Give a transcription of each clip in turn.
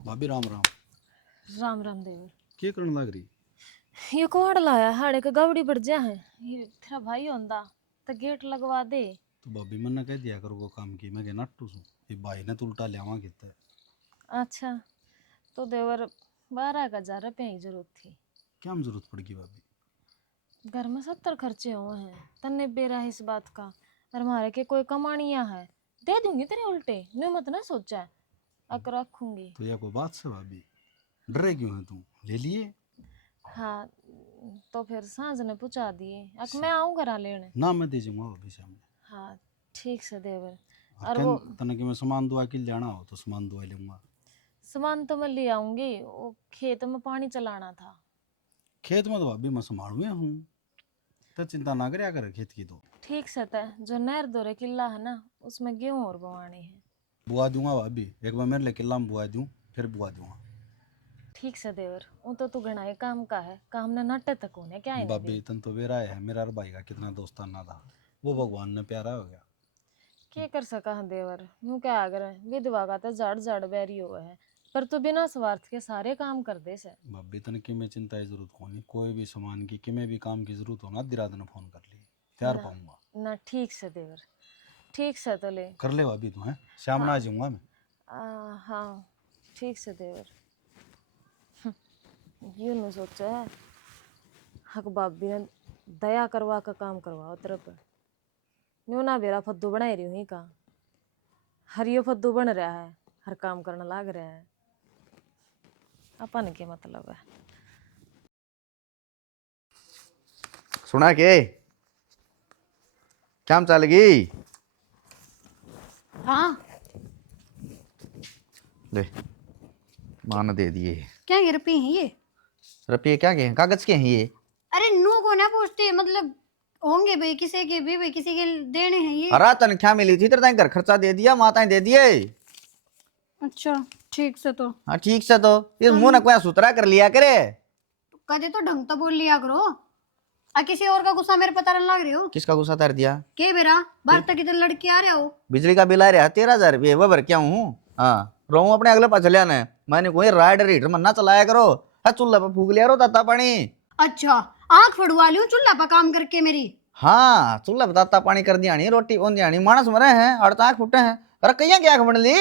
भाभी राम राम। राम राम देवर। क्या करने लग रही? ये कोड़ लाया हाड़े का गावड़ी बढ़ जा है। ये तेरा भाई होंदा तो गेट लगवा दे। तो भाभी मैंने कह दिया करो वो काम की, मैं क्या नट्टू सू, ये भाई ने तो उल्टा लियावा किता है। अच्छा तो देवर 12,000 रुपये की जरूरत थी। क्या हम जरूरत पड़ेगी भाभी? घर में 70 खर्चे हुए हैं, तन्ने बेरा है इस बात का। और हमारे के कोई कमानियां है, दे दूंगी तेरे उल्टे, मैं मत ना सोचा है, अक रखूंगी। तो यह कोई बात से भाभी, डरे क्यों है तू? ले लिए हाँ तो फिर सांझ ने पूछा दिए, अक मैं आऊँ घरा लेने। ना, मैं दे जाऊंगा भाभी सामने। हाँ ठीक से देवर। और और कह वो तने कि मैं सामान दुआ के लेना हो तो सामान दुआ लूंगा। सामान तो मैं ले आऊंगी, वो खेत में पानी चलाना था। खेत में तो भाभी मैं संभालूया हूँ, तो चिंता ना करया कर खेत की। तो ठीक से तय जो नहर दोरे किला है ना, उसमें गेहूं और बोवानी है। बुआ दूंगा भाभी, एक बार मेरे लिए किला में बुआ दूं, फिर बुआ दूंगा। ठीक से देवर, वो तो तू घना ही काम का है, काम ने नट्टे तक होने क्या इन्हें भाभी भी। तन तो वेरा है, मेरा और भाई का कितना दोस्ताना था, वो भगवान ने प्यारा हो गया। क्या कर सका है देवर, यूं क्या अगर विधवा का तो जड़ जड़ बैरी हुआ है, पर तू बिना स्वार्थ के सारे काम कर दे से। भाभी तन की में चिंता की जरूरत होनी, कोई भी सामान की किमें भी काम की जरूरत हो ना, आधी रात ने फोन कर ली, तैयार ना पाऊंगा। ना ठीक से देवर, ठीक से तो ले। कर ले भाभी तू, है शाम में हाँ आ जाऊंगा मैं। हाँ ठीक से देवर। यूं न सोचा है, हक भाभी ने दया करवा का काम करवाओ तेरे पे। न्यू ना बेरा फद्दू बना रही हूँ का, हरियो फद्दू बन रहा है, हर काम करने लाग रहा है, अपन के मतलब है। सुना के क्या चलेगी? हाँ ले माँ ने दे दिए। क्या ये रुपये हैं ये? रुपये क्या के हैं? कागज के हैं ये? अरे नू को ना पूछते, मतलब होंगे भाई किसी के भी, भाई किसी के देने हैं ये। अरे तनख्वाह मिली थी तेरे घर खर्चा दे दिया, माता दे दिए। अच्छा ठीक से तो हाँ ठीक से तो इस मुंह ने कोई सुतरा कर लिया करे। कदे तो ढंग तो बोल लिया करो। आ किसी और का गुस्सा मेरे पता लग रहे हो किसका गुस्सा तर दिया? के बेरा बाहर तक इधर लड़के आ रहे हो। बिजली का बिल आ रहा 13,000 रुपये, वो भर क्या हूँ। हाँ रहूँ अपने अगले पास लिया ने, मैंने कोई राइडर हीटर मन्ना चलाया करो। है चूल्हा पे फूक लिया रो ताता पानी। अच्छा आंख फड़वा ली चूल्हा पर काम करके मेरी। हाँ चूल्हा पे ताता पानी कर दिया नी, रोटी बन दिया नी, मानस मरे हैं और आँख फुटे हैं। अरे कहीं क्या बन ली?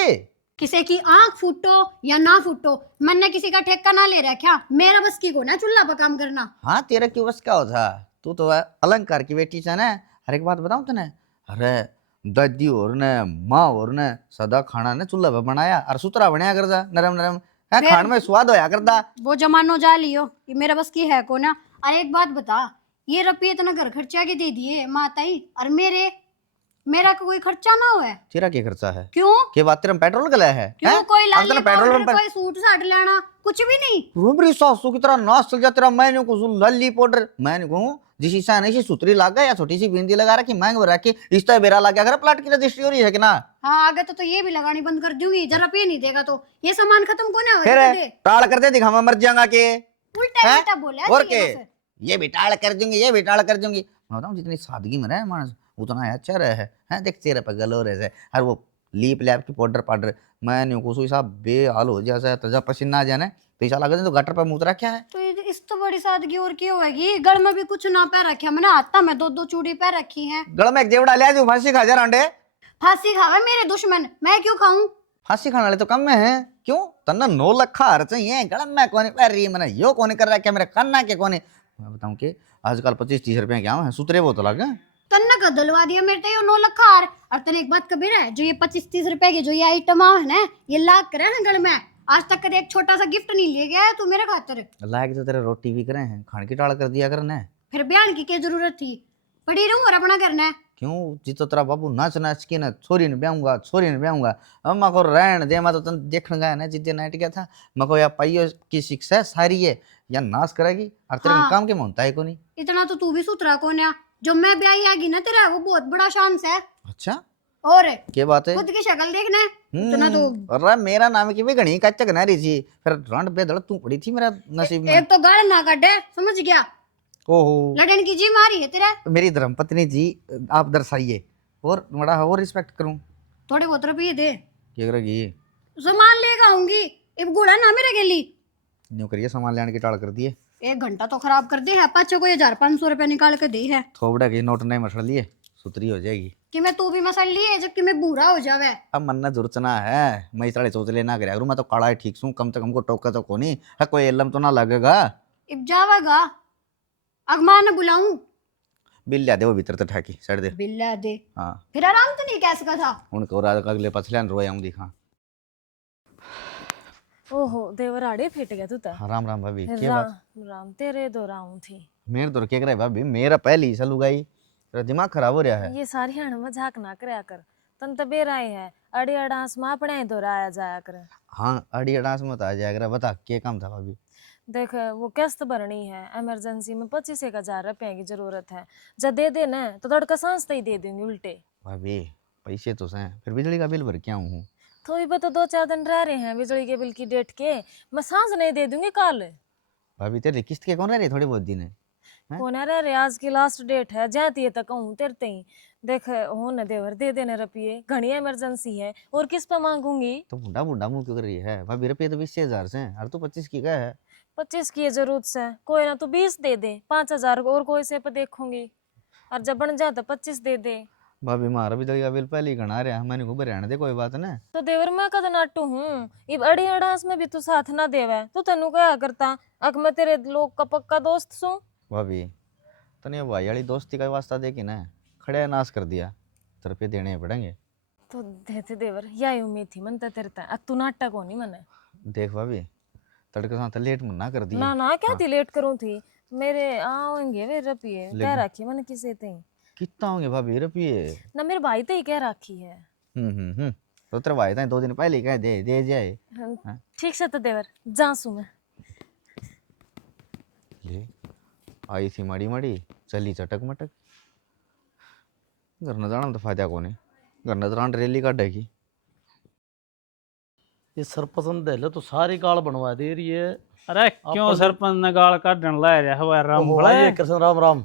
किसी की आंख फूटो या ना फूटो, मैंने किसी का ठेका ना ले रखा, मेरा बस की को ना चूल्हा पर काम करना। हाँ तेरा क्यों बस क्या होता? तू तो अलंकार की बेटी से ना। हर एक बात बताऊं तने, अरे दादी और ने माँ और ने सदा खाना ने चूल्हा पे बनाया और सुतरा बनाया करता नरम नरम है, फिर खाने में स्वाद होया करता। वो जमानो जा लियो, ये मेरा बस की है को ना। अरे एक बात बता, ये रुपये इतना घर खर्चा के दे दिए माताई, और मेरा कोई खर्चा ना हुआ है। तेरा क्या खर्चा है? क्यों के बात तेरा पेट्रोल गला है? क्यों कोई लाली पेट्रोल पाउडर, पंप कोई सूट साट लेना, कुछ भी नहीं। रूबरी सासू की तरह नाच चल जा तेरा। मैंने को लल्ली पाउडर मैंने को जिस सा नहीं सी सुतरी लगा या छोटी सी बिंदी लगा रखी मांग भर रखी, इस तरह बेरा लगा कर प्लाट की रजिस्ट्री हो रही है कि ना। हाँ आगे तो ये भी लगानी बंद कर दूंगी, जरा रुपये नहीं देगा तो ये सामान खत्म को ना फिर दे। टाल करते दिखा मैं मर जाऊंगा के। उल्टा हैं? उल्टा बोला और ये के बस। ये भी टाल कर दूंगी, ये भी टाल कर दूंगी। मैं बताऊं जितनी सादगी में रहे मानस उतना अच्छा रहे है। देख चेहरे पर गलो रहे और वो लीप लैप की पाउडर पाउडर मैं को हिसाब बेहाल हो जैसा तजा पसीना आ जाने तो ऐसा लगे तो गटर पर मुतरा क्या है। तो इस तो बड़ी सादगी और की होगी, गल में भी कुछ ना पैर रखा, मैंने हाथा में दो दो चूड़ी पैर रखी है। गल में एक जेवड़ा लिया जो फांसी खा जा रहा। फांसी खावे मेरे दुश्मन, मैं क्यों खाऊं? फांसी खाने वाले तो कम में है क्यों? तन्ना 9 लाख हार चाहिए गलम में कौन पैर रही मैंने यो कौन कर रहा क्या मेरे कन्ना के कौन। मैं बताऊं कि आजकल 25-30 रुपए क्या है सुतरे वो तो लगे। तन्ने का दलवा दिया मेरे तो ये 9 लाख हार। और तने एक बात कबीर है, जो ये 25-30 रुपए के जो ये आइटम है ना, ये लाख करे हैं गल में। आज तक कभी एक छोटा सा गिफ्ट नहीं ले गया है तू मेरे खातिर। लायक तो तेरे रोटी भी करे हैं, खान की टाल कर दिया करने। फिर बयान की क्या जरूरत थी, पड़ी रहूं और अपना करना है। क्यों जी तो तेरा बाबू नाच नाच के ना छोरी ने ब्याऊंगा छोरी ने ब्याऊंगा। अम्मा को रहन दे, मैं तो तन देखने गया ना जिद्दे नाइट गया था। मैं को या पाइयो की शिक्षा सारी है या नाश करेगी और तेरे हाँ। काम के मनता है को नहीं। इतना तो तू भी सुथरा कौन है, जो मैं ब्याही आगी ना तेरा वो बहुत बड़ा शान है। अच्छा और क्या बात है? खुद की शक्ल देखना है इतना तो। अरे मेरा नाम की भी घनी कच्चक ना रही थी, फिर रंड बेदड़ तू पड़ी थी मेरा नसीब में। एक तो गाल ना काटे, समझ गया? ओहो लड़न की जी मारी है तेरा। मेरी धर्मपत्नी जी आप दर्शाइए और बड़ा और रिस्पेक्ट करूं। थोड़े बहुत रुपये दे। क्या करेगी? सामान लेकर आऊंगी, अब गुड़ा ना मेरे गेली। न्यू करिए सामान लेने की टाल कर दिए। 1 घंटा तो खराब कर दिया है, पाचो को 1500 रुपया निकाल के दी है थोबड़ा के नोट नहीं मसल लिए, सुतरी हो जाएगी। कि मैं तू भी मसल लिए जबकि मैं बूढ़ा हो जावे। अब मन्ना जुर्चना है, मैं इतने सोच लेना करे, मैं तो काड़ा है ठीक सू, कम से कम को टोका तो कोनी है, कोई एलम तो ना लगेगा। अब जावेगा, अगमान ने बुलाऊं? बिल लिया दे वो भीतर तो ठाकी सड़ दे। बिल्ला दे, हाँ फिर आराम तो नहीं कैसे का था। उनको रात अगले पछले रोया हूँ दिखा। ओहो देवर आड़े फेट गया तू तो। राम राम भाभी, क्या बात? राम राम, तेरे दो राम थी। मेरे तो क्या करे भाभी, मेरा पहली सल उगाई, तेरा दिमाग खराब हो रहा है। ये सारी हण मजाक ना करया कर, तन तो बेराए है अड़ी अड़ास में अपने ही दोहराया जाया कर। हाँ अड़ी अड़ास मत आ जाएगा, बता क्या काम था भाभी? देख वो किस्त भरनी है, इमरजेंसी में 25,000 रुपए की जरूरत है। जब दे दे ना तो तड़का सांस ही दे दूंगी उल्टे। भाभी पैसे तो हैं, फिर बिजली का बिल भर के आऊँ हूँ। तो भी तो 2-4 दिन रह रहे हैं बिजली के बिल की डेट के, मैं सांस नहीं दे दूंगी कल। भाभी तेरे किस्त के कौन रह रहे थोड़े बहुत दिन है? हैं? कौन रह रहे, आज की लास्ट डेट है, जाती है तक कहूँ तेरे ही। देख हो न देवर दे देने रुपये, घनी इमरजेंसी है और किस पे मांगूंगी। तो बुढ़ा बुढ़ा मुंह क्यों कर रही है भाभी? रुपये तो 20,000 से हैं, और तो 25 की क्या है? 25 की जरूरत से कोई ना तो 20 दे दे, 5,000 और कोई से पे देखूंगी, और जब बन जाए तो 25 दे दे। भाभी मारा बिजली का बिल पहले ही गणा रहा है, मैंने को रहने दे, कोई बात ना। तो देवर मैं कद नाटू हूँ, इब अड़ी अड़ास में भी तू साथ ना देवे तो तेनू क्या करता, अक मैं तेरे लोग का पक्का दोस्त सू। भाभी तने भाई वाली दोस्ती का वास्ता दे के ना खड़े नाश कर दिया, तो रुपये देने पड़ेंगे। तो देते देवर, यही उम्मीद थी मन तेरे तक, अब तू नाटक होनी मने। देख भाभी तड़के साथ लेट मना कर दिया। ना ना क्या थी लेट करूँ थी, मेरे आएंगे वे रुपये कह लेकिन- रखी मैंने किसी ते। कितना होंगे भाभी रुपये? ना मेरे भाई तो ही कह रखी है। तो तेरे भाई था 2 दिन पहले कह दे जाए। हाँ। ठीक से तो देवर जासू मैं। ले आई थी माड़ी माड़ी, चली चटक मटक। घर न जाना तो फायदा कौन है, घर न जान रैली काटेगी। ये सरपंच दे ले तो सारी गाल बनवा दे रही है। अरे क्यों सरपंच ने गाल काटन ला रहा है राम ओहो, भले। आइए कृष्ण राम राम।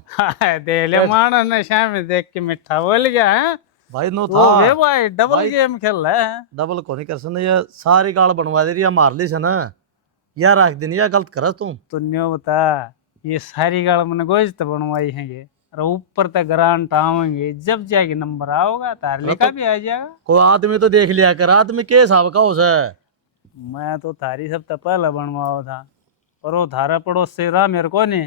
दे ले मान ने शाम में देख के मिठा बोल गया है। भाई नो वो वे था भाई डबल भाई- गेम खेल रहा है। डबल कोनी कृष्ण, ये सारी गाल बनवा दे रही है, मार ली से ना या रख देनी या गलत कर तुम। तो न्यो बता, ये सारी गाल मैंने गोश्त तो बनवाई है ये, और ऊपर तक ग्रांट आवेंगे, जब जाके नंबर आओगा तार लेका भी आ जाएगा। कोई आदमी तो देख लिया कर, आदमी के हिसाब का हो से। मैं तो थारी सब तो पहले बनवाओ था, और वो थारा पड़ोस से रहा मेरे को ने,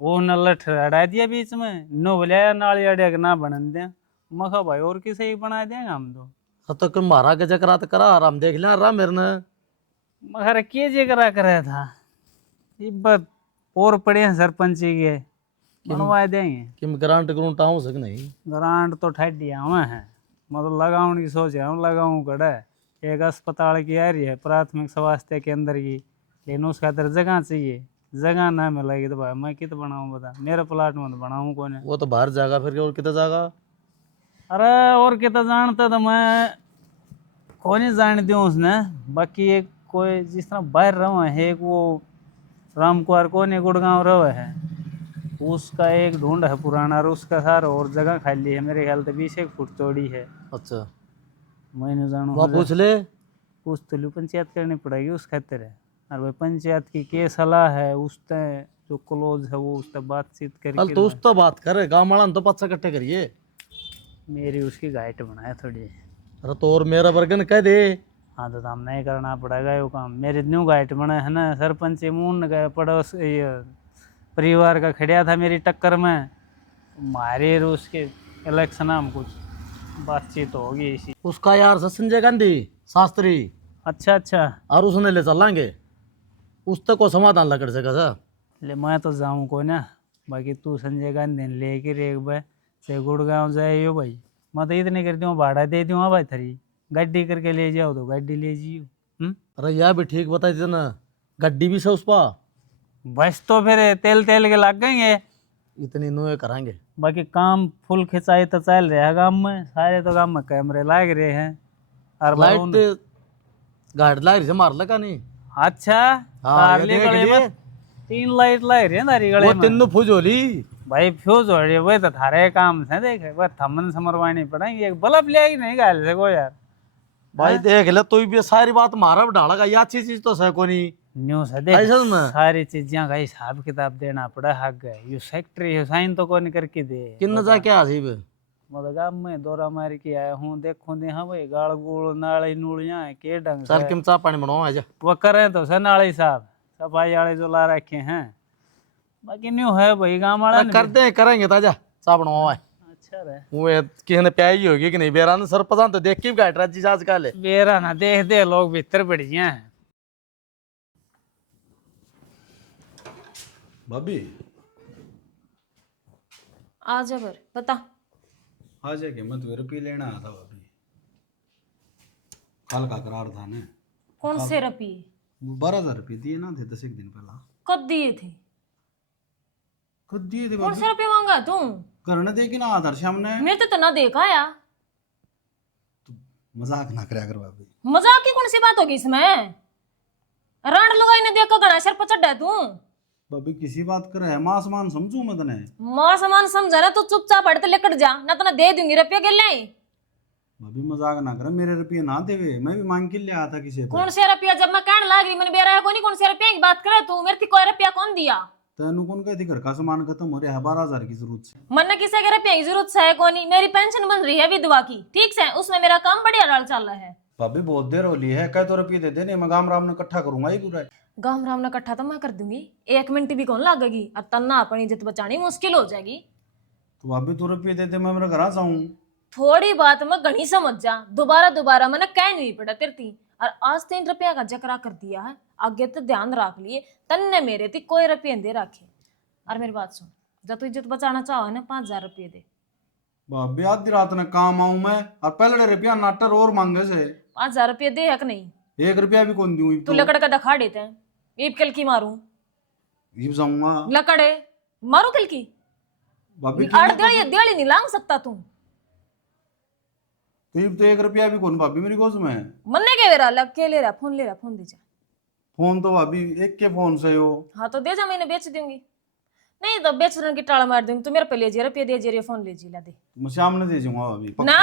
वो न लठ अड़ा दिया बीच में, नो बोलिया नाली अड़े ना बनन दे। मखा भाई और किसे ही बना देंगे हम तो। अब तो कोई मारा के चक्कर तो करा, आराम देख लिया रहा मेरे ने। मगर के जे करा कराया था, ये बात और पड़े हैं सरपंच के, बनवा देंगे। कि मैं ग्रांट ग्रूंट आऊँ सक नहीं। ग्रांट तो ठड्डिया हुआ है, मतलब लगाऊं की सोच है, लगाऊं कड़ा है। एक अस्पताल की आ रही है प्राथमिक स्वास्थ्य केंद्र की, लेकिन उसके अंदर जगह चाहिए, जगह ना मिलेगी तो भाई मैं कित बनाऊं बता, मेरा प्लाट में तो बनाऊं कौन है। वो तो बाहर जाएगा, फिर और कितना जाएगा? अरे और कितना जानता तो मैं कौन ही जान दूँ उसने। बाकी एक कोई जिस तरह बाहर रहा है, एक वो राम कुमार कौन है गुड़गांव रहा है, उसका एक ढूंढ है पुराना, और उसका सारा और जगह खाली है, मेरे ख्याल से 20 फुट चौड़ी है। अच्छा मैंने जानू वहाँ पूछ ले। पूछ तो लू, पंचायत करनी पड़ेगी उस खातिर है। और भाई पंचायत की के सलाह है, उससे जो क्लोज है वो उससे बातचीत कल करके तो उस तो बात कर, गाँव वाला तो पत्ता इकट्ठे करिए। मेरी उसकी गाइड बनाए थोड़ी। अरे तो और मेरा बर्गन कह दे। हाँ तो हम नहीं करना पड़ेगा वो काम, मेरे न्यू गाइड बना है ना, सरपंच मून गए पड़ोस ये परिवार का खड़िया था मेरी टक्कर में, मारे और उसके इलेक्शन में कुछ बातचीत होगी इसी। उसका यार से संजय गांधी शास्त्री, अच्छा अच्छा, और उसने ले चलेंगे, उस तक को समाधान लग सका सा। ले मैं तो जाऊँ को ना, बाकी तू संजय गांधी ने लेकर एक बार से गुड़गांव जाए यो भाई, मैं तो इतने कर दूँ भाड़ा दे दूँ भाई, थरी गड्डी करके ले जाओ तो गड्डी ले जियो। अरे यह भी ठीक बताई थी ना, गड्डी भी से उस पा बस तो फिर तेल तेल के लग गएंगे। इतनी नुए कराएंगे। बाकी काम फुल खिंचाई तो चल रहा है गाँव में, सारे तो गाँव में कैमरे लग रहे हैं। और लाइट गाड़ी लाई से मार लगा नहीं। अच्छा हाँ, तार ये ले देख गले लिए। में 3 लाइट लाई रही है तारी गले वो में। तीनों फुजोली भाई फ्यूज हो रही है, वही तो थारे काम से देख, वह थमन समरवानी पड़ेंगे, एक बल्ब ले आई नहीं गाल से को यार। भाई देख ले तू भी सारी बात मारा डालेगा ये अच्छी चीज तो है कोनी न्यूज है देख ऐसा में सारी चीजें का हिसाब किताब देना पड़ा हक है यू सेक्रेटरी है साइन तो कौन करके दे किन्न जा क्या हसीब मतलब गाँव में दौरा मार के आया हूँ देखो दे हाँ भाई गाल गुल नाली नूलियां है के ढंग सर से किम चा पानी बनाओ आजा वो करे तो सर नाली साहब सफाई वाले जो ला रखे हैं बाकी न्यू है भाई गाँव वाला कर दे करेंगे ताजा चा बनाओ है अच्छा रहे वो किसी ने प्याई होगी कि नहीं बेरा ने सर पसंद तो देख के भी गाइड राजी आजकल बेरा ना देख दे लोग भीतर बढ़िया हैं भाभी आ जा बर बता। आ जाएगी मैं तो रुपये लेना आया था भाभी, कल का करार था ने। कौन से रुपये? 12,000 रुपये दिए ना थे 10 एक दिन पहला। कब दिए थे? खुद दिए थे कौन भाभी, से रुपये मांगा तू? घर ने दे के ना आधार श्याम ने। मेरे तो ना देखा या। मजाक ना कराया कर भाभी। मजाक की कौन सी बात होगी इसमें? रांड लुगाई ने देख कर घना सर पर चढ़ा तू। भाभी किसी बात कर है मां समान समझू मैं तने। मां समान समझा ना तो चुपचाप हट लेकर जा ना तो ना दे दूंगी रुपये के ले। भाभी मजाक ना करे, मेरे रुपये ना देवे, मैं भी मांग के ले आया था किसी कौन से रुपया? जब मैं कहने लाग रही मैंने बेरा है कोई नहीं, कौन से रुपये की बात करे तू? मेरे कोई रुपया कौन दिया? तेनू कौन कहती घर का सामान खत्म हो रहा है, 12,000 की जरूरत से। मन किसी के रुपये की जरूरत है कोई नहीं। मेरी पेंशन बन रही है विधवा की, ठीक से उसमें मेरा काम बढ़िया डाल चल रहा है। भाभी बहुत देर हो ली है, कह तो रुपये दे दे, नहीं मैं गाम राम ने इकट्ठा करूंगा ही पूरा। गांव राम ने इकट्ठा तो मैं कर दूंगी, 1 मिनट भी कौन लगेगी। अब तन्ना अपनी इज्जत बचानी मुश्किल हो जाएगी। तो भाभी तू रुपये दे दे, मैं मेरे घर आ जाऊं। थोड़ी बात में घनी समझ जा, दोबारा दोबारा मैंने कह नहीं पड़ा तेरती। और आज 3 रुपया का जकरा कर दिया है, आगे तो ध्यान रख लिए तन्ने मेरे थी कोई रुपये दे रखे। और मेरी बात सुन, जब तू इज्जत बचाना चाहो ना 5,000 रुपये दे। भाभी आधी रात ने काम आऊं मैं, और पहले रुपया नाटर और मांगे से। 5,000 रुपये दे है कि नहीं? 1 रुपया भी कौन दूं। तू लकड़ का दिखा देते हैं, ईब कल की मारूं जीव जाऊंगा लकड़े मारू कल की। भाभी। देड़ी नहीं लांग सकता तू। तो 1 रुपया भी कौन भाभी मेरी गोज में। मन्ने के वेरा लग के ले रहा फोन, ले रहा फोन दे जा। फोन तो भाभी एक के फोन से हो। हाँ तो दे जा, मैंने बेच दूंगी। नहीं तो बेचने की टाला मार दूंगी। तू मेरे पे ले जी रुपये दे जी, फोन ले जी ला दे मैं शाम ने दे जाऊंगा भाभी पक्का। ना।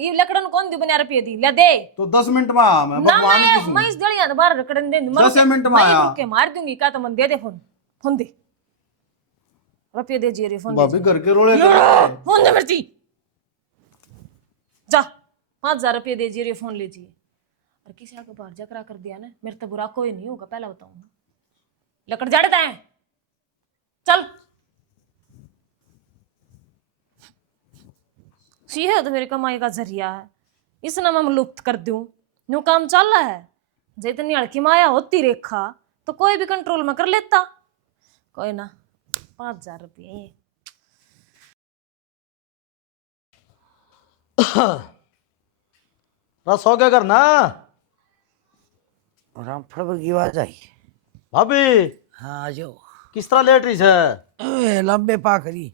ये लकड़न कौन दी बना रुपये दी ला दे। तो 10 मिनट में आ मैं ना भगवान की मैं इस दड़िया दोबारा लकड़न दे 10 मिनट में आया। के मार दूंगी का। तो मन दे दे फोन, फोन दे रुपये दे जी फोन भाभी घर के रोले फोन दे मर्जी जा। 5,000 रुपये दे जी फोन लीजिए। और किसी आगे बाहर जकरा कर दिया ना, मेरे तो बुरा कोई नहीं होगा, पहला बताऊंगा। लकड़ जड़ता है चल सी है तो मेरी कमाई का जरिया है, इसने मैं लुप्त कर दूं। न्यू काम चल रहा है, जो इतनी हड़की माया होती रेखा तो कोई भी कंट्रोल में कर लेता। कोई ना 5,000 रुपये रस हो क्या करना रामफल की आवाज आई। भाभी हाँ जो किस तरह लेट रही है लंबे पाखरी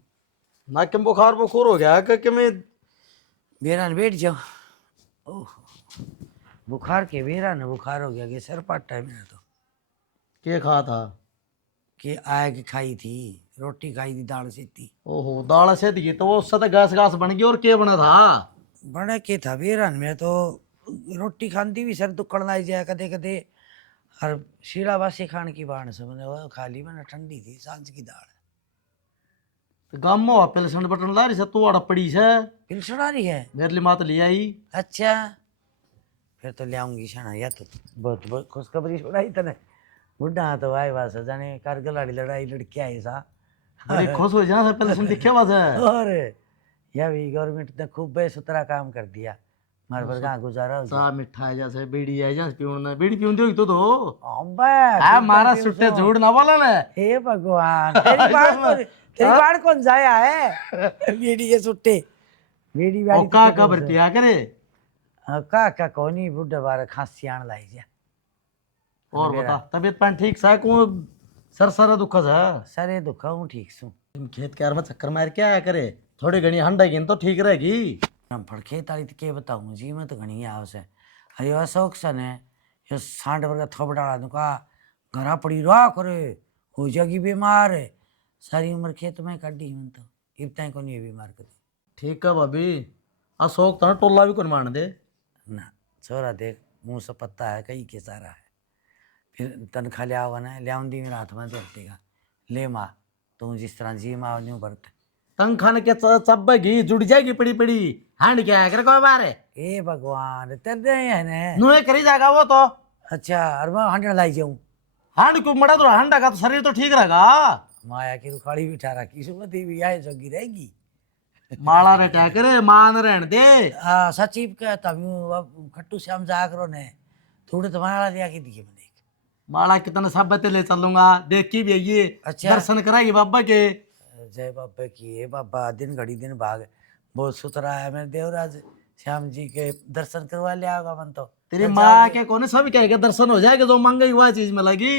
ना कि बुखार बुखूर हो गया कि मैं बेरा बैठ जाओ। ओह बुखार के बेरा न बुखार हो गया कि सर पाटा है मेरा। तो क्या खा था कि आग खाई थी, रोटी खाई थी दाल से थी। ओहो दाल से दी तो वो उससे तो गैस गैस बन गई और क्या बना था बड़ा के था बेरा में तो रोटी खाती भी सर दुखड़ लाई जाए कदे कदे। और शीलावासी खान की बाण से मैंने वो खा ली, मैंने ठंडी थी सांझ की दाल। तो गाँव में पेलसन बटन ला रही से तू अड़ पड़ी से पिलसड़ आ रही है मेरे लिए मात ले आई। अच्छा फिर तो ले आऊंगी शना या तो बहुत बहुत खुशखबरी सुनाई तने। बुढ़ा तो आए वास जाने कारगिल वाली लड़ाई लड़के आई सा बड़ी खुश हो जा पेलसन दिखे बस है। और यह भी गवर्नमेंट ने खूब बेसुतरा काम कर दिया, मार पर कहाँ गुजारा हो सा मिठाई जैसे बीड़ी है जैसे पीऊँ बीड़ी पीऊँ दोगी तो गया। मारा सुट्टे झूठ ना बोला ना। हे भगवान तेरी बाण कौन जाया है बीड़ी के सुट्टे बीड़ी वाली का कबर पिया करे का कोनी बुढ़ा बार खांसी आन लाई जा। और बता तबीयत पान ठीक सा को सर सर दुख सा सरे दुखा हूँ ठीक सू। खेत के में चक्कर मार के आया करे थोड़ी घनी हंडेगी तो ठीक रहेगी। हम फड़के ताली तो के बताऊँ जी मैं तो घनी आवस है। अरे अशोक सन है ये सांड पर का थोप डाला दुका घरा पड़ी रहा करे हो जाएगी बीमार है। सारी उम्र खेत में काटी मन तो इतना को नहीं बीमार कर ठीक है भाभी अशोक तना टोला भी कौन मान दे ना छोरा देख मुंह से पत्ता है कहीं के सारा है। फिर तनख्वाह लिया होगा ना ले आऊंगी मेरे हाथ में देगा ले माँ तू जिस तरह जी माँ न्यू बरत तंखन के चब्बेगी जुड़ जाएगी पड़ी पड़ी हांड क्या है करे कोई बार है ए भगवान तेरे है ने नुए करी जाएगा वो तो। अच्छा और मैं 100 लाई जाऊं हांड को मड़ा तो हांडा का तो शरीर तो ठीक रहेगा। माया की रुखाड़ी बिठा रखी सुमति भी आए जोगी रहेगी। माला रे टैकरे मान रहन दे। सची कहता हूँ खट्टू श्याम जा करो ने थोड़े तुम्हारा लिया के दिए मैंने माला कितने सब बते ले चलूंगा देख की भी आइए। अच्छा। दर्शन कराएगी बाबा के। जय बाबा की है बाबा दिन घड़ी दिन भाग बहुत सुथरा है मेरे देवराज श्याम जी के दर्शन करवा लिया होगा मन तो तेरी माँ के कोने सब कहेगा दर्शन हो जाएगा जो मांगेगी वह चीज मिलेगी।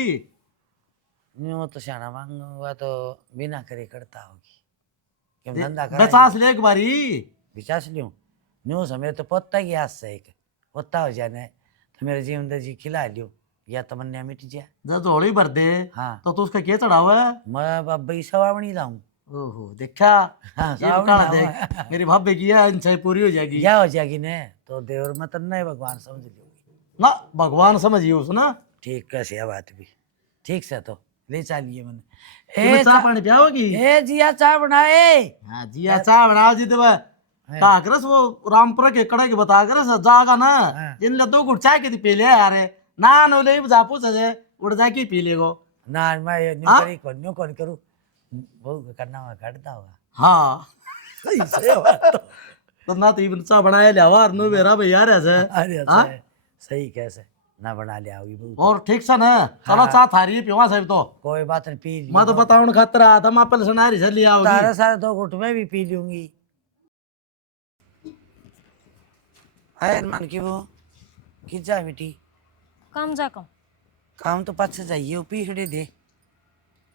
न्यू तो श्याना मांगूंगा तो बिना करे करता होगी क्यों धंधा कर बेचास ले एक बारी विचास लियो न्यू समय तो पोता की आस से एक पोता हो जाने तो मेरे जीवन जी खिला लियो या तमन्या मिट जाए जब झोली भर दे हाँ तो तू उसका क्या चढ़ावा है। मैं बाबा ही सवावणी लाऊं ओहो देखा हाँ, ये सावनी काला लाऊं। देख मेरी भाभी की है इनसे पूरी हो जाएगी। या हो जाएगी ने तो देवर मत नहीं भगवान समझ लियोगी ना भगवान समझिए उसना। ठीक कैसे है बात भी ठीक से तो ले चलिए मैंने तुम्हें चाय पानी पियाओगी। ए जिया चाय बनाए हाँ जी अच्छा बनाओ जी तो कहा करस वो रामपुरा के कड़ा के बता करस जागा ना हाँ। जिन ले दो गुट चाय के दी पी ले यार ना नो ले जा पूछ जे उड़ जा की पी लेगो। ना मैं न्यू हाँ? करी न्यू कौन करूँ बहुत करना मैं काटता होगा हाँ सही से बात तो। तो ना तो इवन चाय बनाया ले आवार नो मेरा भैया रे से। अरे अच्छा है सही कैसे ना बना ले आओगी बहुत और ठीक सा ना चलो चाय थारी पिवा साहब तो कोई बात नहीं पी लियो। मैं तो बताऊं खतरा था मैं पहले सुनारी से लिया तारा होगी। सारे 2 घुट में भी पी लूंगी। है मन की वो किस जा बेटी काम जा कम काम तो पास से जाइए वो पी खड़े दे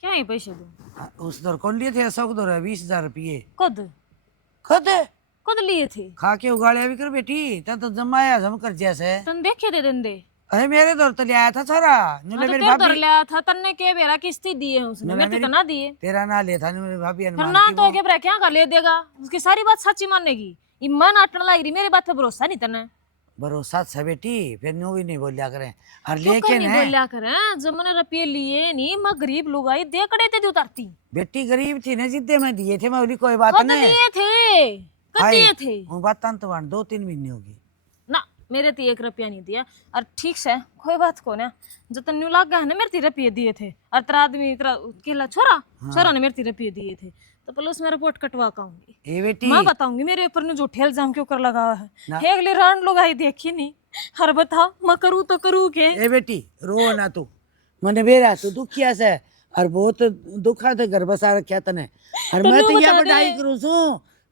क्या ही पैसे दूँ उस दौर कौन लिए थे 100 दौर 20,000 रुपये कद खुद कद लिए थे खा के उगाड़िया भी कर बेटी ता तो जमाया जम कर जैसे तन देखे दे दिन दे अरे मेरे दौर तो ले आया था छोरा हाँ, नुले तो मेरी तेरे दर भाभी लिया था तन्ने के बेरा किस्ती दिए हैं उसने मेरे तो ना दिए तेरा ना ले था मेरी भाभी फिर अनुमान ना की तो वो के बेरा क्या कर ले देगा उसकी सारी बात सच्ची मानेगी ईमान आटन लग रही मेरी बात पे भरोसा नहीं तने भरोसा है बेटी फिर न्यू भी नहीं बोलिया करें और क्यों लेके नहीं ने बोलिया करें जब मैंने रुपये लिए नहीं मैं गरीब लोग आई दे कड़े ते उतारती बेटी गरीब थी ना जिद्दे में दिए थे मैं बोली कोई बात कद नहीं दिए थे कद हाय, दिए थे वो बात तो वाण 2-3 महीने होगी ना मेरे तो 1 रुपया नहीं दिया और ठीक से कोई बात को ना जो तन्नू लाग गया है ना मेरे 3 रुपये दिए थे और तेरा आदमी तेरा केला छोरा छोरा ने मेरे 3 रुपये दिए थे तो पुलिस में रिपोर्ट कटवा काऊंगी ए बेटी मैं बताऊंगी मेरे ऊपर ने झूठे इल्जाम क्यों कर लगा हुआ ना। है एक लिरान लोग आई देखी नहीं हर बता मैं करूँ तो करूँ के ए बेटी रो ना तू मने बेरा तू दुखिया से और बहुत दुखा थे घर बसा रखा तने और मैं तन्नू तो ये बता दे। पढ़ाई करूं सू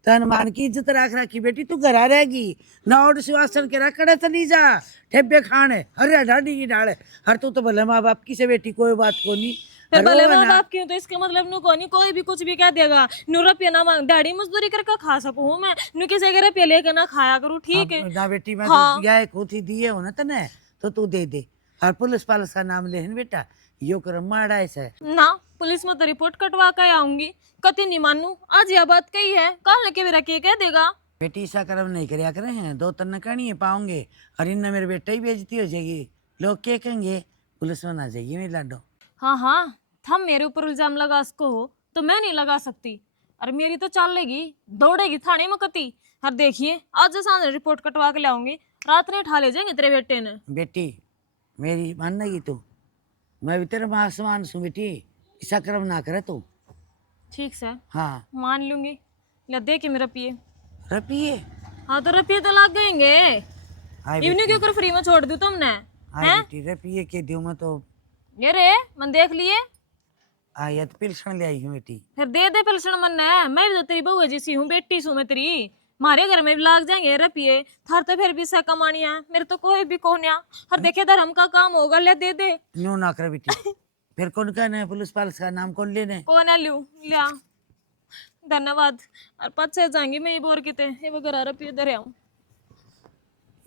तन मान की इज्जत रख रखी बेटी तू घर आ रहेगी ना और सुवासन के रखड़े चली जा ठेबे खाने हरे ढाडी की डाले हर तू तो भले माँ बाप की से बेटी कोई बात को नहीं फिर और भले वो माँ ना- बाप क्यों तो इसका मतलब नु कोनी कोई भी कुछ भी कह देगा नु रुपया ना मांग दाढ़ी मजदूरी करके खा सकूं मैं नु किसी के रुपया लेके ना खाया करूं ठीक है अब ना बेटी मैं हाँ। तो यह खोती दिए हो ना तने तो तू दे दे और पुलिस पालस का नाम ले बेटा यो कर मारा ऐसा ना पुलिस में तो रिपोर्ट कटवा के आऊंगी कति नहीं मानू आज यह बात कही है कल के मेरा के कह देगा बेटी ऐसा कर्म नहीं करया करे हैं 2-3 करनी है पाऊंगे और इन मेरे बेटा ही बेइज्जती हो जाएगी लोग क्या कहेंगे पुलिस में ना जाएगी मेरी लाडो हाँ हाँ थम मेरे ऊपर इल्जाम लगा उसको हो तो मैं नहीं लगा सकती और मेरी तो चलेगी दौड़ेगी थाने में कति और देखिए आज सांझ रिपोर्ट कटवा के लाऊंगी रात ने उठा ले जाएंगे तेरे बेटे ने बेटी मेरी मानेगी तू मैं भी तेरे मां समान सू बेटी ऐसा कर्म ना करे तू ठीक से हाँ मान लूंगी ले दे के मेरा पिए रपिए हाँ तो रुपये तो लग गएंगे हाय इवनी क्यों कर फ्री में छोड़ दूं तुमने हाय बेटी रपिए के दियो मैं तो ये रे मन देख लिए आया तो पिलसन ले आई हूँ बेटी फिर दे दे पिलसन मन ने मैं भी तो तेरी बहू जैसी हूँ बेटी सू मैं तेरी मारे घर में भी लाग जाएंगे रुपये थार तो फिर भी सा कमानी है मेरे तो कोई भी कोन्या हर देखे धर्म का काम होगा ले दे दे न्यू ना करे बेटी फिर कौन कहना है पुलिस पालस का नाम कौन लेने कौन है लू लिया धन्यवाद और पच्चे जाएंगी मैं ये बोर किते ये वगैरह रुपये दे रहा हूँ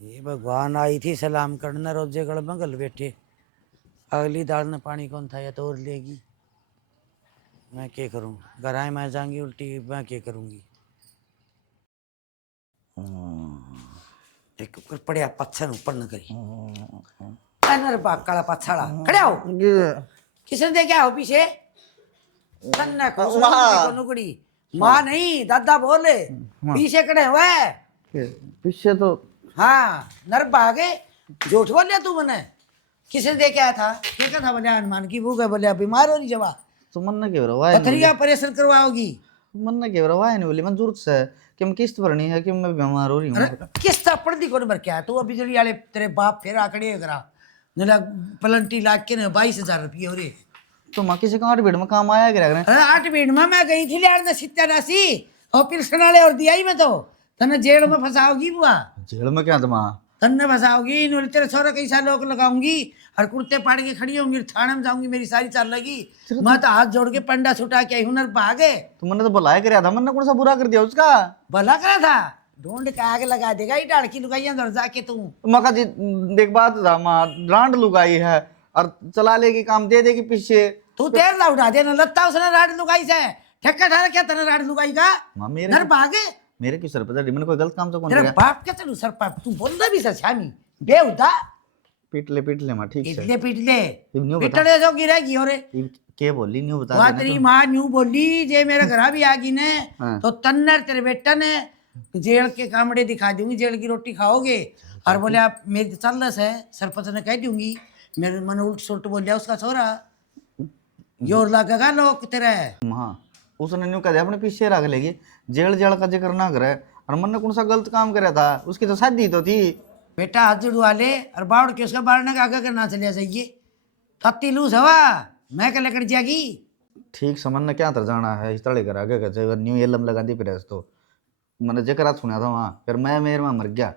ये भगवान आई थी सलाम करना रोजे गढ़ मंगल बैठे अगली दाल में पानी कौन था या तो और लेगी मैं क्या करूं घर आए मैं जाऊंगी उल्टी मैं क्या करूंगी एक ऊपर पड़िया पत्थर ऊपर न करी अनर बाकाला पत्थरा खड़े हो किसने दे क्या हो पीछे तन्ने को नुकड़ी माँ नहीं दादा बोले पीछे खड़े हुए पीछे तो हाँ नर भागे झूठ बोलिया तू मने किसने दे के आया था क्या था बोलिया हनुमान की भूख है बोलिया बीमार हो रही जवा तो मन ना के रवा है पथरिया ऑपरेशन करवाओगी मन ना के रवा है नहीं बोली मन जरूरत से कि मैं किस्त भरनी है कि मैं बीमार हो रही हूँ अरे किस थप्पड़ दी कौन भर के आया तू अभी जल्दी वाले तेरे बाप फिर आकड़े करा नला पलंटी लाग के ना 22,000 रुपये हो रहे तो माँ किसी का 8 भीड़ में काम आया क्या अरे 8 भीड़ में मैं गई थी लियार ने सित्यासी और पिलसन वाले और दिया ही मैं तो तने जेल में फंसाओगी बुआ जेल में क्या था माँ तन्ने फंसाओगी इन्होंने तेरे छोरा कैसा लोग लगाऊंगी और कुर्ते पाड़ के खड़ी होंगी थाने में जाऊंगी मेरी सारी चाल लगी मैं तो हाथ जोड़ के पंडा छुटा के हुनर भागे तो मैंने तो बुलाया कर था मैंने कौन सा बुरा कर दिया उसका भला करा था ढूंढ के आगे लगा देगा ये डाड़ की लुगाइया अंदर जाके तू मका जी देख बात था माँ रांड लुगाई है और चला लेगी काम दे देगी पीछे तू तेर ला उठा दे ना लत्ता उसने राड लुगाई से ठेका ठा रखा तेने राड लुगाई का माँ नर भागे मेरे क्यों सर पे मैंने कोई गलत काम तो कौन तेरा किया बाप क्या चलू सर पाप तू बोलना भी सर शामी बेहुदा पीट ले माँ ठीक है इतने पिटले न्यू बता पिटने जो गिरेगी और के बोली न्यू बता वहाँ देना तेरी तो। माँ न्यू बोली जे मेरे घर भी आ गई ने हाँ। तो तन्नर तेरे बेटा ने जेल के कामड़े दिखा दूंगी जेल की रोटी खाओगे और बोले आप मेरी चल रस है सरपंच ने कह दूंगी मेरे मन उल्ट सुल्ट बोल दिया उसका छोरा योर लगेगा लोग तेरा हाँ उसने न्यू कह दिया अपने पीछे रख लेगी जेल जेल का जिक्र ना करे और मन ने कौन सा गलत काम करा था उसकी तो शादी तो थी बेटा हाथ जुड़वा ले और बाढ़ के उसका बाढ़ने का आगे करना चलिया चाहिए तत्ती लूस हवा मैं क्या लेकर जाएगी ठीक समझ ने क्या तर जाना है इस तरह कर आगे कर न्यू एलम लगा दी प्रेस तो मैंने जिक्र सुना था वहाँ फिर मैं मेरे में मर गया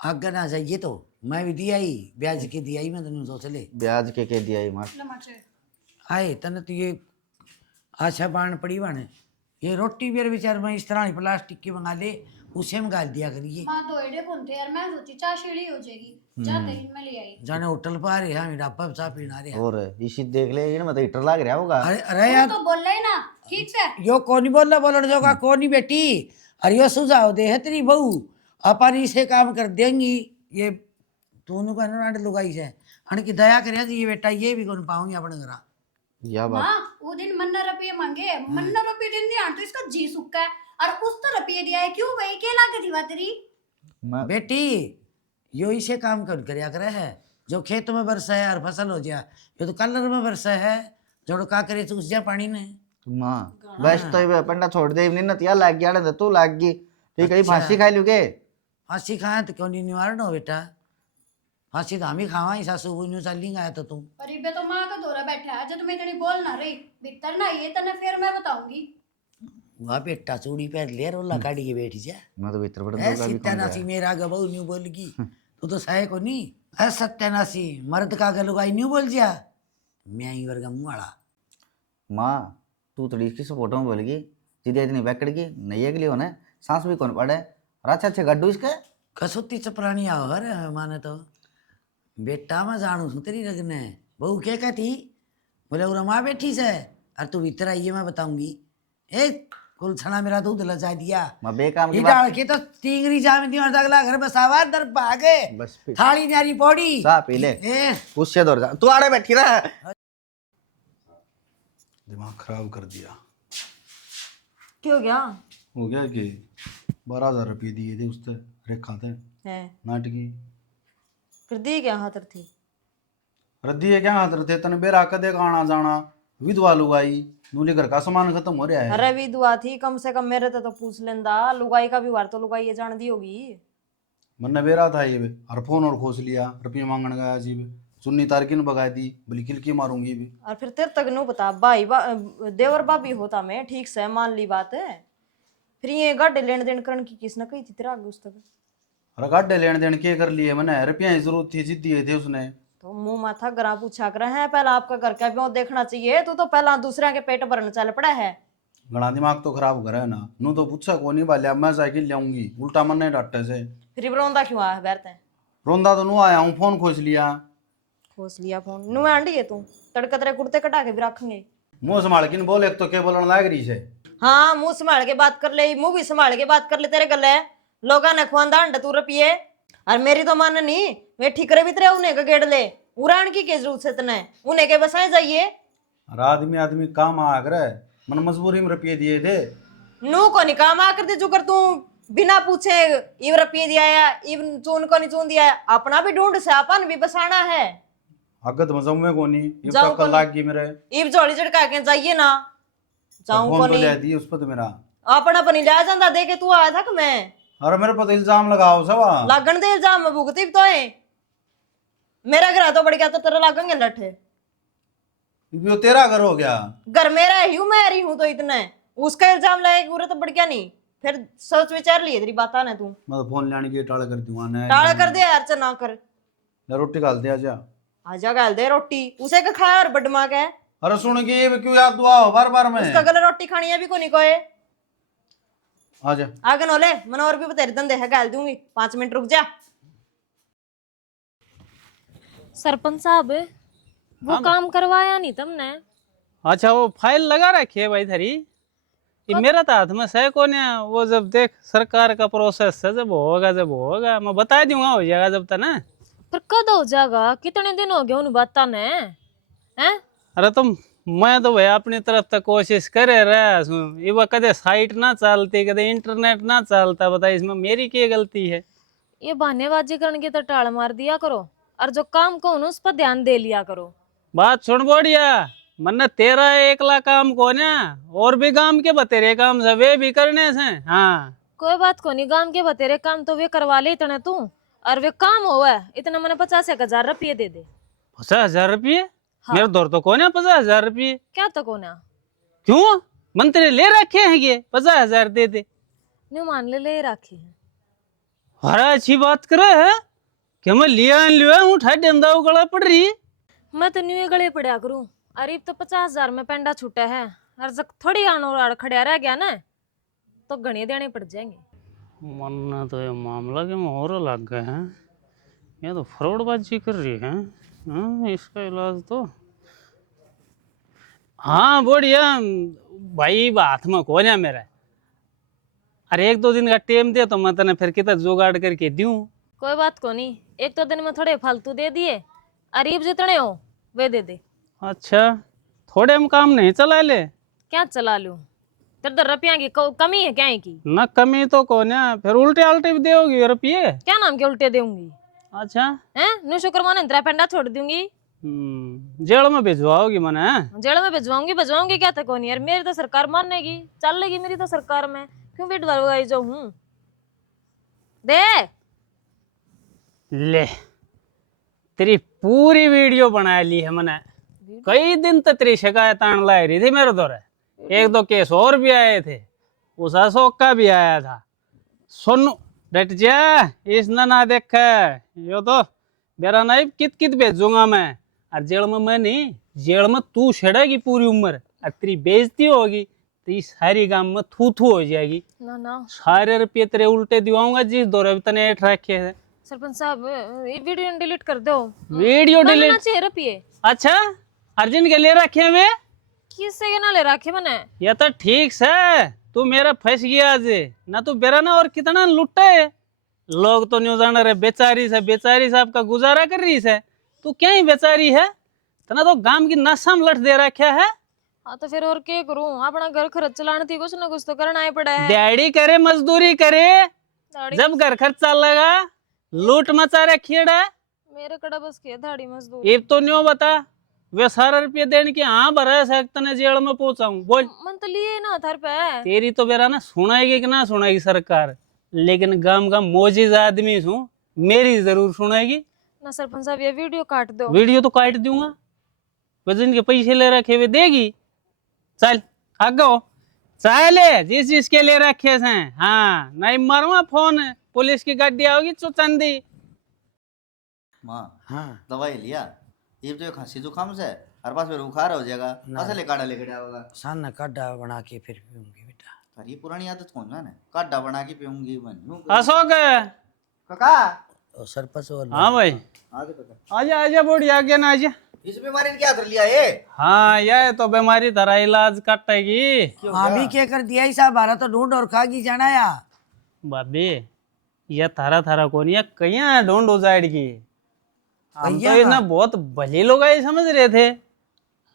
आगे ना चाहिए तो मैं भी दिया ही ब्याज के दिया ही मैं तो सोच ले ब्याज के दिया ही मार आए तने तो ये आशा बाण पड़ी बाने ये रोटी मेरे विचार में इस तरह प्लास्टिक की मंगा ले उसे में गाल दिया करिए माँ तो एडे कौन थे यार मैं सोची चाय शीड़ी हो जाएगी जा तेरी में ले आई जाने होटल पर आ रहे हैं मेरा पब चाह पीना रहे हैं और इसी देख ले ना मतलब हीटर लग रहा होगा अरे अरे यार तो बोल रहे ना ठीक से यो कौन नहीं बोल रहा बोलने जोगा कौन नहीं बेटी अरे यो सुझाव दे है तेरी बहू अपन इसे काम कर देंगी ये दोनों का नाट लुगाई से हन की दया करे ये बेटा ये भी कौन पाऊंगी अपने घर या बात माँ वो दिन मन्ना रुपये मांगे मन्ना रुपये दिन नहीं तो इसका जी सुक्का है और उस तो रुपये दिया है क्यों भाई क्या लागत थी बात तेरी मैं बेटी यो इसे काम कर करया करे है जो खेत में बरसा है और फसल हो जाए ये तो कलर में बरसा है जोड़ो का करे तो उस जा पानी ने माँ बस तो ये पंडा छोड़ दे नहीं नतिया लाग गया ना तू लाग गई ठीक है फांसी खा लूगे फांसी खाए तो क्यों नहीं निवारण हो बेटा फांसी तो हम ही खावा ही सासू बुनू चली गया तो तू और इबे तो माँ का दौरा बैठा है जब मैं इतनी बोल ना रही भीतर ना ये तने फिर मैं बताऊंगी वहाँ बेटा चूड़ी पहन ले रोला काटी के बैठी जा मैं तो भीतर पड़ ऐ सत्यानाशी मेरा गबू न्यू बोलगी तू तो सहे को नहीं ऐ सत्यानाशी मर्द का गलुगाई न्यू बोल जा मैं ही वर्ग मुँह वाला माँ तू थोड़ी इसकी फोटो में बोल गई सीधे इतनी बैकड़ की नहीं के लिए होना सांस भी कौन पड़े और अच्छे अच्छे गड्ढू इसके कसुती चपरानी आओ हर माने तो बेटा मैं जानू छू तेरी रगने बहू क्या कहती बोले उरा माँ बैठी से और तू भीतर आइए मैं बताऊंगी ए कुल छना मेरा दूध लजा दिया मैं बेकाम की ये बात डाल के तो टींगरी जाम दी और अगला घर बसावा दर भागे बस फिर थाली न्यारी पौड़ी चा पी ले ए उससे दौड़ जा तू आड़े बैठी रहा दिमाग खराब कर दिया क्यों गया हो गया कि 12,000 रुपये दिए थे उससे रेखा थे है नाटकी फिर दी क्या हाथ थी रद्दी है क्या हाथ थे तने बेरा कदे का आना जाना विधवा लुगाई नूली घर का सामान खत्म हो रहा है अरे भी दुआ थी कम से कम मेरे तो पूछ लेंदा लुगाई का भी वार तो लुगाई ये जान दी होगी मन्ने बेरा था ये और फोन और खोस लिया रुपये मांगने गया जी सुन्नी तारकिन बगा दी बोली किलकी मारूंगी भी और फिर तेरे तक नु बता भाई देवर भाभी होता मैं ठीक से मान ली बात है फिर ये गाड़े लेन देन करने की किसने कही थी तेरा आगे उस तक अरे गाड्डे लेन देन के कर लिए मैंने रुपया की जरूरत थी जिद दिए थे उसने तो मुंह माथा गरा पूछा कर है पहला आपका घर का ब्यों देखना चाहिए तू तो पहला दूसरे के पेट भरने चल पड़ा है घना दिमाग तो खराब करे ना नू तो पूछा को नहीं बाल्या मैं साइकिल लाऊंगी उल्टा मन नहीं डाटे से फिर रोंदा क्यों आया बैरते रोंदा तो नू आया हूँ फोन खोस लिया खोस लिया फोन नु आंडी है तू तड़का तेरे कुर्ते कटा के भी रखेंगे मुंह संभाल के बोल एक तो के बोलने लाग रही से हाँ मुंह संभाल के बात कर ले मुंह भी संभाल के बात कर ले तेरे गले लोगा ने खुआंदा अंड तू रुपये और मेरी तो मान नहीं, वे ठिकरे भी तेरे उन्हें का गेड़ ले, उड़ान की क्या जरूरत है तने, उन्हें के बसाए जाइए। और आदमी आदमी काम आ करे, मन मजबूरी में रुपये दिए थे। नू को नहीं काम आ करते जो कर तू बिना पूछे इव रुपये दिया है, इव चून को नहीं चून दिया है, अपना भी ढूंढ से अपन भी बसाना है। अगत मजमे को नहीं, ये जाऊं कल को लाग गई मेरे। इव जोड़ी झटका के जाइए ना, जाऊं को फोन तो ले नहीं दी उस पर तो मेरा। अपना अपनी ले जाता, देखे तू आया था कि मैं अरे मेरे पर तो इल्जाम लगाओ सब। लागन दे इल्जाम में भुगती तो है। मेरा घर तो बढ़ गया तो तेरा लागेंगे लठे। वो तेरा घर हो गया। घर मेरा ही हूँ, मैं रही हूँ तो इतने उसका इल्जाम लाएगी पूरा तो बढ़ गया नहीं। फिर सोच विचार लिए तेरी बात आने तू मैं तो फोन लेने की टाल कर दूंगा ना। टाल कर दे यार, ना कर। रोटी डाल दे आजा। आजा गाल दे रोटी, उसे का खाया और बडमा के। अरे सुन के ये क्यों याद दुआ हो बार बार में। उसका गले रोटी खानी है भी को नहीं कोई। आजा आगे नोले मन और भी बतेरे धंधे है, गाल दूंगी, 5 मिनट रुक जा। सरपंच साहब वो काम करवाया नहीं तुमने? अच्छा वो फाइल लगा रखी है भाई थारी, ये मेरा तो हाथ में से कौन है। वो जब देख सरकार का प्रोसेस है, जब होगा मैं बता दूंगा, हो जाएगा जब तक ना। पर कद हो जाएगा, कितने दिन हो गए उन बाता ने हैं? अरे तुम मैं तो भाई अपनी तरफ तक कोशिश करे रहा हूँ, ये वो कदे साइट ना चलती, कदे इंटरनेट ना चलता, बता इसमें मेरी क्या गलती है। ये बहानेबाजी करने की तो टाल मार दिया करो, और जो काम को उस पर ध्यान दे लिया करो। बात सुन बोड़िया, मन्ने तेरा एकला काम को ना, और भी काम के बतेरे काम से वे भी करने से। हाँ कोई बात को नहीं, गांव के बतेरे काम तो वे करवा ले इतने तू, और वे काम हुआ है इतना मैंने 50,000 रुपये दे दे। 50,000 रुपये? हाँ। मेरे दौर तो कौन है 50,000 रुपये? क्या तो कोना क्यों मंत्री ले रखे हैं ये 50,000 दे दे? न्यू मान ले रखी है। हरा अच्छी बात करे है कि मैं लिया हूँ, ठाई डंदाऊ गला पड़ रही है। मैं तो न्यू गले पड़ा करूं, अरे तो 50,000 में पेंडा छूटा है, और जब थोड़ी आनो खड़ा रह गया ना तो गणे देने पड़ जाएंगे। मन्ना तो ये मामला के मोहर लग गए हैं, ये तो फ्रॉडबाजी कर रही है। हाँ इसका इलाज तो हाँ बढ़िया भाई, हाथ में कौन है मेरा। अरे 1-2 दिन का टाइम दे तो मैं तने फिर कितना जुगाड़ करके दूं। कोई बात को नहीं, 1-2 दिन में थोड़े फालतू दे दिए, अरीब जितने हो वे दे दे। अच्छा थोड़े में काम नहीं चला ले? क्या चला लूं, तेरे तो रुपया की कमी है क्या है की? ना कमी तो कौन है, फिर उल्टे आल्टे भी दोगी रुपये? क्या नाम के उल्टे दूंगी? अच्छा हैं नु शुक्र माने तेरा पेंडा छोड़ दूंगी। जेल में भिजवाओगी मने? जेल में भिजवाऊंगी क्या था कौन यार, मेरी तो सरकार मानेगी, चल लेगी मेरी तो सरकार में, क्यों वेट भरवाई जो हूँ दे। ले तेरी पूरी वीडियो बना ली है मैंने, कई दिन तक तेरी शिकायत आने लाई रही थी मेरे दौरे। 1-2 केस और भी आए थे, उस अशोक का भी आया था। सुन डट जा, इसने ना देखा यो तो मेरा नहीं कित भेजूंगा मैं। और जेल में मैं नहीं, जेल में तू छेड़ेगी पूरी उम्र, और तेरी बेइज्जती होगी तो ये सारी गांव में थू थू हो जाएगी। ना ना सारे रुपये तेरे उल्टे दिवाऊंगा जिस दौरे भी तने ऐठ रखे है। सरपंच साहब ये वीडियो डिलीट कर दो। Video delete? चाहिए रुपये। अच्छा अर्जुन के लिए रखे हैं वे? किससे के ना ले रखे मैंने? ये तो ठीक से तू मेरा फंस गया आज ना, तू बेरा ना और कितना लुट्टा है। लोग तो न्यू जान रहे बेचारी से आपका गुजारा कर रही है, तू क्या ही बेचारी है, तना तो गांव की नशा में लट दे रखा है। हाँ तो फिर और क्या करूं, अपना घर खर्च चलाने थी, कुछ ना कुछ तो करना ही पड़ा है। दिहाड़ी करे मजदूरी करे, जब घर खर्च चलेगा लूट मचा रखिएड़ा। मेरे कड़ा बस के दाढ़ी मजदूर। ये तो न्यू बता वे सारा रुपये देने के हाँ भरा सकते ने जेल में पहुंचाऊं बोल। मन तो लिए ना थर पे। तेरी तो बेरा ना सुनाएगी कि ना सुनाएगी सरकार, लेकिन गांव का मोजिज आदमी हूँ, मेरी जरूर सुनाएगी ना। सरपंच साहब ये वीडियो काट दो। वीडियो तो काट दूंगा, वजन के पैसे ले रखे हुए देगी। चल आगो चले जिस जिसके ले रखे हैं। हाँ नहीं मारूंगा फोन, पुलिस की गाड़ी आओगी तो चंदी। माँ हाँ दवाई लिया, ये तो खांसी जुकाम से हर पास में बुखार हो जाएगा, असले काढ़ा लेकर आओगा। सान न काढ़ा बना के फिर पीऊंगी बेटा। पर ये पुरानी आदत कौन जाने, काढ़ा बना के पीऊंगी बन। अशोक काका और सरपंच और हाँ भाई आगे काका, आजा आजा बोड़ी आगे ना आजा। इस बीमारी ने क्या कर लिया ये? हाँ यह तो बीमारी धरा इलाज कटेगी। हाँ भी क्या कर दिया ऐसा, बारह तो ढूंढ और खागी जाना या भाभी ये थारा थारा कौन या कहीं ढूंढ हो जाएगी। हम तो कहिया? इतना बहुत भले लोग आए समझ रहे थे।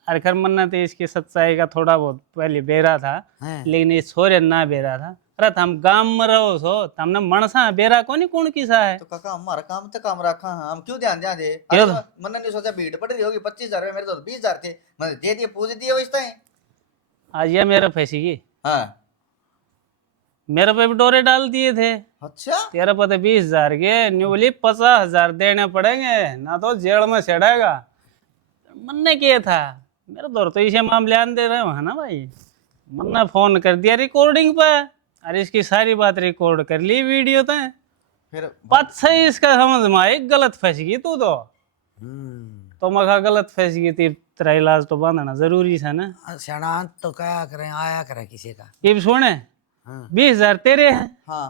अरे खैर मन्ना तो इसकी सच्चाई का थोड़ा बहुत पहले बेरा था, हैं। लेकिन ये छोरे ना बेरा था। अरे हम गांव में रहो सो हमने मनसा बेरा कोनी कौन किसा है। तो काका हमारा काम तो काम रखा है, हम क्यों ध्यान दे क्यों? मैंने नहीं सोचा भीड़ पड़ रही होगी 25,000 मेरे तो 20,000 थे, मैंने दे दिए पूछ दिए वैसा ही। आज ये मेरे फंसी हाँ मेरे पे भी डोरे डाल दिए थे। अच्छा तेरा पता 20,000 के न्यू बोली 50,000 देने पड़ेंगे ना तो जेल में चढ़ेगा। मन्ने किया था मेरे दौर तो इसे मामले आन दे रहे हो है ना भाई। मन्ना फोन कर दिया रिकॉर्डिंग पे, अरे इसकी सारी बात रिकॉर्ड कर ली वीडियो तो फिर बात सही इसका समझ में आई, गलत फंस गई तू तो मखा गलत फंस गई थी। तेरा इलाज तो बांधना जरूरी है ना। सना तो क्या करें, आया करे किसी का। ये भी सुने हाँ। 20,000 तेरे हैं हाँ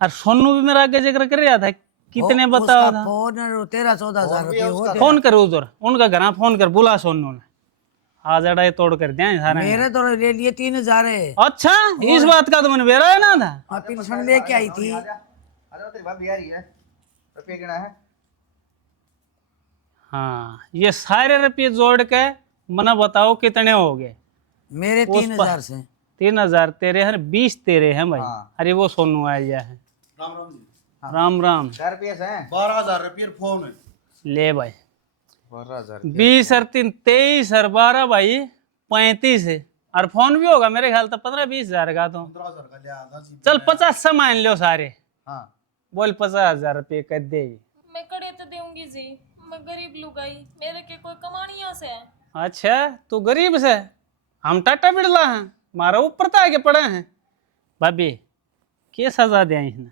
और सोनू भी मेरा आगे जिक्र कर रहा था कितने वो- बताओ उसका था। फोन 13-14,000 रुपये हो गए। फोन कर उधर उनका घर फोन कर बुला सोनू ने आज अड़ा तोड़ कर दिया है सारे। मेरे तो ले लिए 3,000 है। अच्छा इस बात का तो मैंने बेरा है ना था। मैं पेंशन लेके आई थी। अरे तेरी भाभी आ रही है, रुपये गिना है। हाँ ये सारे रुपये जोड़ के मना बताओ कितने हो गए। मेरे उस 3,000 से 3,000 तेरे हैं 20 तेरे हैं भाई। हाँ। अरे वो सोनू आ गया है। राम राम जी। राम राम 4 रुपये से हैं। 12,000 रुपये फोन है। ले भाई 12,000 20 और 3 23 और 12 भाई 35 है और फोन भी होगा मेरे ख्याल तो 15-20,000 का तो 15,000 का लिया था जी। चल 50 से मान लो सारे। हाँ बोल 50,000 रुपये कर देगी। मैं कड़े तो दूंगी जी, मैं गरीब लुगाई, मेरे के कोई कमानिया से है। अच्छा तू गरीब से, हम टाटा बिड़ला हैं मारा ऊपर तो आगे पड़े हैं। भाभी क्या सजा दिया इसने।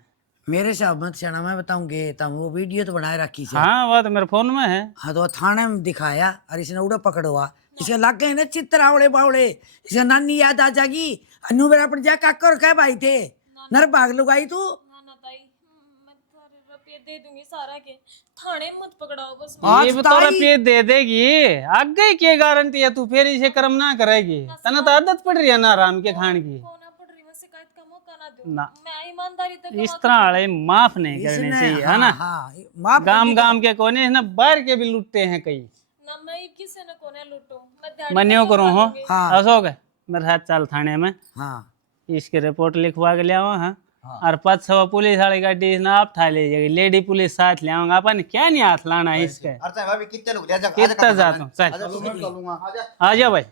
मेरे साहब मत सना मैं बताऊंगे तुम वो वीडियो तो बनाए रखी से। हाँ वो तो मेरे फोन में है। हाँ तो थाने में दिखाया और इसने उड़ा पकड़वा। इसके लग गए ना चित्र आवड़े बावड़े। इसका नानी याद आ जागी। अनु मेरा पर जा काकर कह भाई थे नर भाग लुगाई तू। ना ना ताई, मैं थारे रुपये दे दूंगी सारा के, थाने मत पकड़ाओ बस। आज ये भी तो ताई- रुपये दे देगी आगे की गारंटी है तू फिर इसे कर्म ना करेगी। तना तो आदत पड़ रही है ना आराम के खान की। कोना पड़ रही, मैं शिकायत का मौका ना दूं। ना मैं ईमानदारी तक इस तरह वाले माफ नहीं करने इसने चाहिए है ना। हाँ माफ गांव गांव के कोने है ना बाहर के भी लुटते हैं कई। ना मैं किसी ने कोने लूटूं, मैं दिहाड़ी मनियो पे करूँ हो लूटूंगी। हाँ अशोक मेरे साथ चल थाने में हाँ इसकी रिपोर्ट लिखवा के ले आओ। हाँ और 500 पुलिस वाली गाड़ी ना आप ठा लीजिएगी, लेडी पुलिस साथ ले आऊंगा। अपन क्या नहीं हाथ लाना है इसके। अरे भाभी कितने लोग कितना जाता हूँ चल मैं कर लूंगा। आ जा भाई।